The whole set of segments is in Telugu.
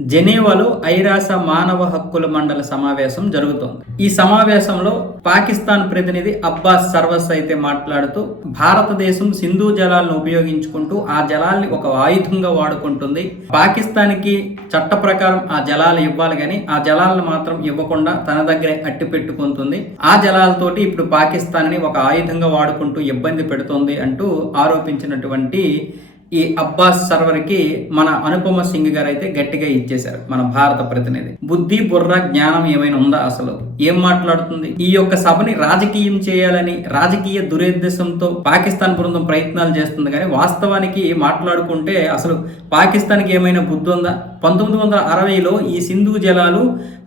జెనీవాలో ఐరాస మానవ హక్కుల మండలి సమావేశం జరుగుతోంది. ఈ సమావేశంలో పాకిస్తాన్ ప్రతినిధి అబ్బాస్ సర్వస్ అయితే మాట్లాడుతూ భారతదేశం సింధు జలాలను ఉపయోగించుకుంటూ ఆ జలాల్ని ఒక ఆయుధంగా వాడుకుంటుంది. పాకిస్తాన్కి చట్ట ప్రకారం ఆ జలాలు ఇవ్వాలి కానీ ఆ జలాలను మాత్రం ఇవ్వకుండా తన దగ్గరే అట్టి పెట్టుకుంటుంది. ఆ జలాలతోటి ఇప్పుడు పాకిస్తాన్ని ఒక ఆయుధంగా వాడుకుంటూ ఇబ్బంది పెడుతోంది అంటూ ఆరోపించినటువంటి ఈ అబ్బాస్ సర్వర్కి మన అనుపమ సింగ్ గారు అయితే గట్టిగా ఇచ్చేశారు. మన భారత ప్రతినిధి బుద్ధి బుర్ర జ్ఞానం ఏమైనా ఉందా? అసలు ఏం మాట్లాడుతుంది? ఈ యొక్క సభని రాజకీయం చేయాలని రాజకీయ దురుద్దేశంతో పాకిస్తాన్ బృందం ప్రయత్నాలు చేస్తుంది. కానీ వాస్తవానికి మాట్లాడుకుంటే అసలు పాకిస్తాన్కి ఏమైనా బుద్ధి ఉందా? 1960లో ఈ సింధు జలాలు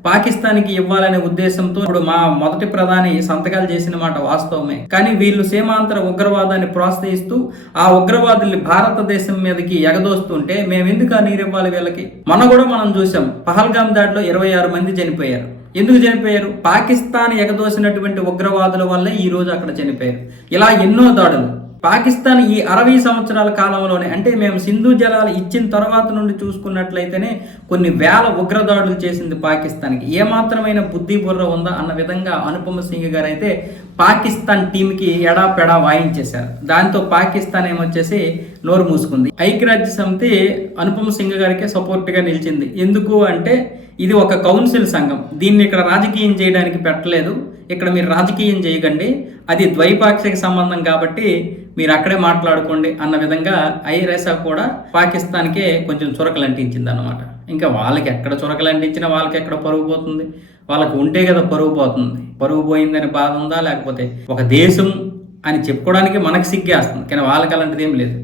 పాకిస్తాన్కి ఇవ్వాలనే ఉద్దేశంతో ఇప్పుడు మా మొదటి ప్రధాని సంతకాలు చేసిన మాట వాస్తవమే. కానీ వీళ్ళు సీమాంతర ఉగ్రవాదాన్ని ప్రోత్సహిస్తూ ఆ ఉగ్రవాదుల్ని భారతదేశం మీదకి ఎగదోస్తుంటే మేము ఎందుకు ఆ నీరు ఇవ్వాలి వీళ్ళకి? మనం చూసాం, పహల్గామ్ దాడిలో 26 మంది చనిపోయారు. ఎందుకు చనిపోయారు? పాకిస్తాన్ ఎగదోసినటువంటి ఉగ్రవాదుల వల్లే ఈ రోజు అక్కడ చనిపోయారు. ఇలా ఎన్నో దాడులు పాకిస్తాన్ ఈ 60 సంవత్సరాల కాలంలోనే, అంటే మేము సింధు జలాలు ఇచ్చిన తర్వాత నుండి చూసుకున్నట్లయితేనే కొన్ని వేల ఉగ్రదాడులు చేసింది పాకిస్తాన్కి. ఏమాత్రమైన బుద్ధి బుర్ర ఉందా అన్న విధంగా అనుపమ సింగ్ గారు అయితే పాకిస్తాన్ టీంకి ఎడాపెడా వాయించేశారు. దాంతో పాకిస్తాన్ ఏమొచ్చేసి నోరు మూసుకుంది. ఐక్యరాజ్య సమితి అనుపమ సింగ్ గారికి సపోర్ట్గా నిలిచింది. ఎందుకు అంటే ఇది ఒక కౌన్సిల్ సంఘం, దీన్ని ఇక్కడ రాజకీయం చేయడానికి పెట్టలేదు, ఇక్కడ మీరు రాజకీయం చేయకండి, అది ద్వైపాక్షిక సంబంధం కాబట్టి మీరు అక్కడే మాట్లాడుకోండి అన్న విధంగా ఐరాస కూడా పాకిస్తాన్కే కొంచెం చురకలు అంటించింది అన్నమాట. ఇంకా వాళ్ళకి ఎక్కడ చురకలు అంటించినా వాళ్ళకి ఎక్కడ పరుగు పోతుంది? వాళ్ళకు ఉంటే కదా పరుగు పోతుంది. పరుగు పోయిందని బాధ ఉందా? లేకపోతే ఒక దేశం అని చెప్పుకోవడానికి మనకు సిగ్గేస్తుంది, కానీ వాళ్ళకి అలాంటిది ఏం లేదు.